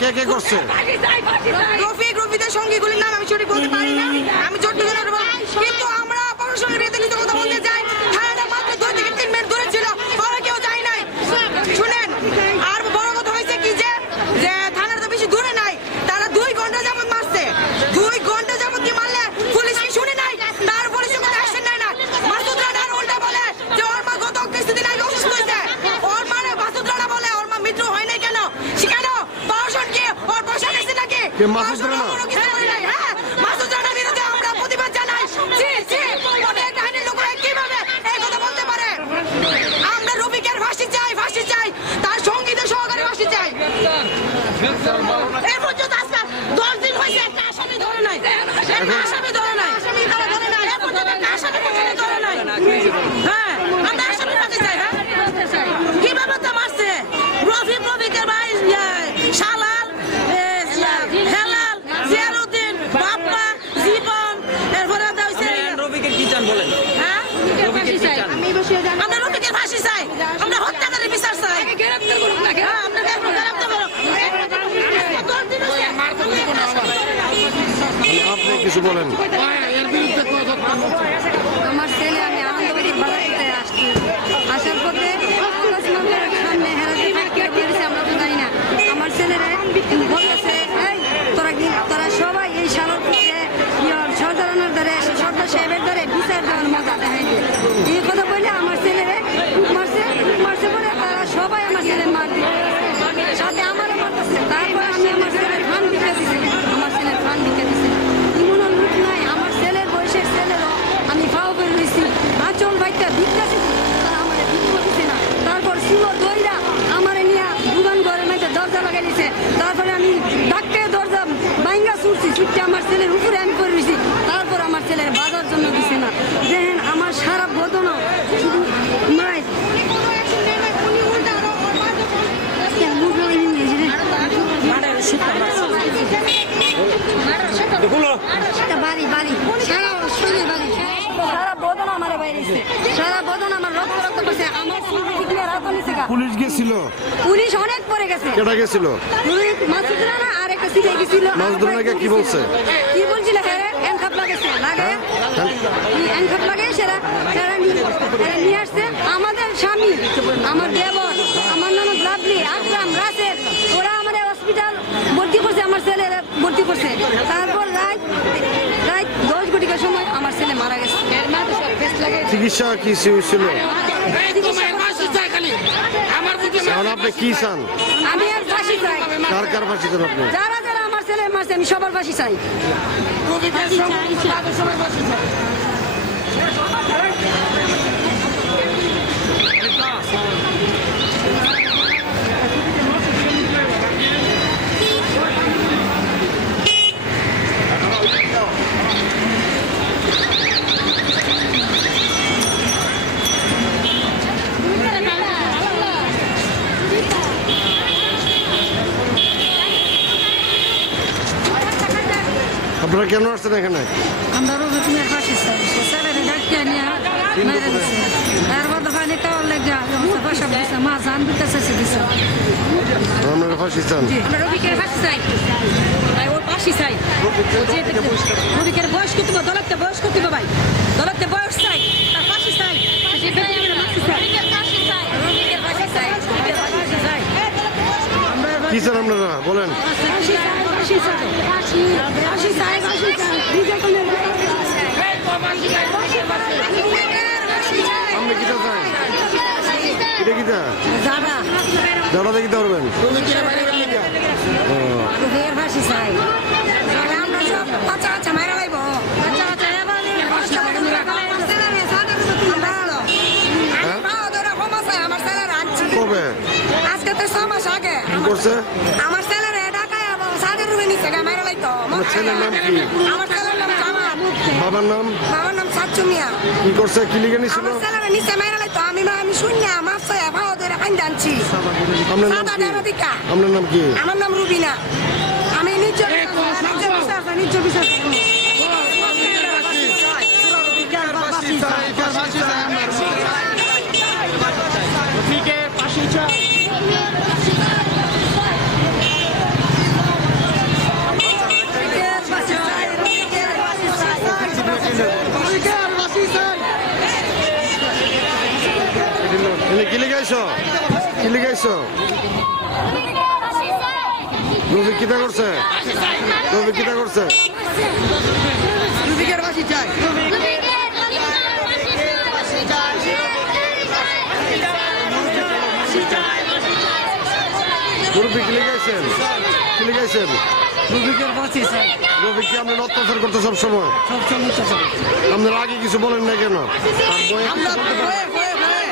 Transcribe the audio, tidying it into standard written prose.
কে কে করছে? রফিদের সঙ্গীগুলির নাম আমি সঠিক বলতে পারি না, আমি যতটুকু কিন্তু আমরা প্রশাসনের বিরুদ্ধে কিছু কথা বলতে চাই। থানাটা মাত্র 2 থেকে 3 মিনিট দূরে ছিল, পরে কেউ যায় নাই। শুনেন, আর বড় কথা হয়েছে কি যে থানার তো বেশি দূরে নাই, তারা 2 ঘন্টা যাবত মারছে। 2 ঘন্টা যাবত কি মারলে পুলিশ কি শুনে নাই? তার পুলিশের মধ্যে অ্যাকশন নেয় না। মাসুদ রানা উল্টা বলে যে ওর মা গত কিছুদিন আগে অসুস্থ হয়েছে। ওর মানে মাসুদ রানা বলে ওর মা মৃত্যু হয় নাই কেন? সেখানে প্রশাসন কি ওর প্রশাসন এসে নাকি? মাসুদ রানা মাসুদ রানার বিরুদ্ধে আমরা প্রতিবাদ জানাই। অনেক আইনের লোকেরা কিভাবে এই কথা বলতে পারে? আমরা রফিকের ফাঁসি চাই, ফাঁসি চাই, তার সঙ্গীদের সহকারে ফাঁসি চাই। এই পর্যন্ত আজকে 10 দিন হয়েছে, একটা আসামি ধরে নাই, একটা আসামি ধরে নাই, আসামি তারা ধরে নাই, এই পর্যন্ত একটা আসামি ধরে নাই। হ্যাঁ, আমরা আসামি ফাঁসি চাই। হ্যাঁ, কিভাবে তো মারছে? রফিকের ভাই শালাল, হেলাল, জিয়ারউদ্দিন, বাপ্পা, জীবন, এরপরে রফিকের কি চান বলেন? হ্যাঁ, রফিকের চাই, আমরা রফিকের ফাঁসি চাই, আমরা হত্যাকারীর বিচার চাই। হ্যাঁ, আমরা গ্রেফতার করুন। আপনি কিছু বলেন। আমার ছেলে, আমি আনন্দবাড়ি বাজারে আসছি, আসার পথে সামনে হেরাতে বলেছে, আমরা তো জানি না। আমার ছেলেরা বলেছে তোরা সবাই এই সালার পথে সরদারানোর দ্বারে সর্দার সাহেবের দ্বারে বিচার দেওয়ার মজা দেখাইবে, এই কথা বলে আমার ছেলেরা মারছে বলে তারা সবাই আমার ছেলে মার দিচ্ছে, সাথে আমারও মারতেছে। তারপর আমি আমার ছেলের ফান দিতে দিচ্ছি, আমার ছেলের ফান দিতে দিচ্ছি। এমন লুট নাই, আমার ছেলের বয়সের ছেলেরও আমি ফাও বের হয়েছি, আচল ভাইটা ভিক্ষাছি, তারা আমার ভিক্ষা দিচ্ছে না। তারপর সুলো দইরা আমার নিয়ে দুগান ঘরের মধ্যে দরজা লাগাই দিচ্ছে। তারপরে আমি ধাক্কায় দরজা বাইঙ্গা ছুটছি, ছুটতে আমার ছেলের উপরে আমি পড়ে রয়েছি। তারপর আমার ছেলের বাজার জন্য দিচ্ছে না। দেখেন আমার সারা বদনও শুধু মায় বাড়ি বাড়ি সারা শরীর বাড়ি সারা বদন আমার বাইরেছে, সারা বদন আমার রক্ত রক্ত করছে। আমার পুলিশ গেছিল? পুলিশ অনেক পরে গেছে। কেটা গেছিল? মাসুদ রানা আর একটা সিটে গেছিল। মাসুদ রানাকে কি বলছে? কি বলছিল? এনখাপ লাগেছে, লাগে এনখাপ লাগে, সেরা নিয়ে আসছে। আমাদের স্বামী, আমার দেবর, আমার ননদ লাভলি, আকরাম, রাসেল, ওরা আমাদের হসপিটাল ভর্তি করছে, আমার ছেলে ভর্তি করছে। তারপর রাত 10 ঘটিকার সময় আমার ছেলে মারা গেছে। চিকিৎসা কি ছিল? আপনি কি চান? আমি আর ফাঁসি চাই। কার কার ফাঁসি চান আপনি? যারা যারা আমার ছেলে মারছে আমি সবার ফাঁসি চাই। আপনারা কেন আসছেন এখানে? আমরা রবিনের ফাঁসি চাই, ছেলেরে ডাক্তার নিয়ে মেরে দিচ্ছে। এরপর দোকানে টাওয়ার লেগে পয়সা দিচ্ছে, মা জান দিতে চাইছে দিচ্ছে। আপনারা ফাঁসি চান? আমরা রবিকের ফাঁসি চাই, ওর ফাঁসি চাই। রবিকের বয়স কত? দলতে বয়স কত ভাই? দলতে বয়স চাই, তার ফাঁসি চাই। কি চান আপনারা বলেন? আপনি কিটা চান? এটা কিটা যারা দেখিতে পারবেন? ফাঁসি চাই, আমরা সব বাচ্চা বাচ্চা মারা লাইব, বাচ্চা বাচ্চা কবে? আজকে তো 6 মাস আগে কি করছে? আমার ছেলেরা ঢাকায় সাদের রুমে নিচ্ছে, মারা লাইতো। আমার ছেলের নাম কি? আমার ছেলের নাম জামাল। বাবার নাম? বাবার নাম সাচ্চু মিয়া। কি করছে? কি লিখে নিছিল? আমার ছেলেরা নিচে মারা লাইতো, আমি শুনিয়া মাছ ভাও ধরে ফাইন আনছি। আপনার নাম কি? আপনার নাম কি? আমার নাম রুবিনা। আমি নিজ বিচার গাইছো? রফিক কিতা করছে? রফিক কিতা করছে? রফিকের ফাঁসি চাই। রফিক কি লিখাইছেন? কি লিখাইছেন? রফিকের ফাঁসি চাই। রফিক কি আপনার অত্যাচার করতে সবসময়? সবসময় অত্যাচার। আপনার আগে কিছু বলেন না কেন? আমরা ভয়ে ভয়ে ভয়ে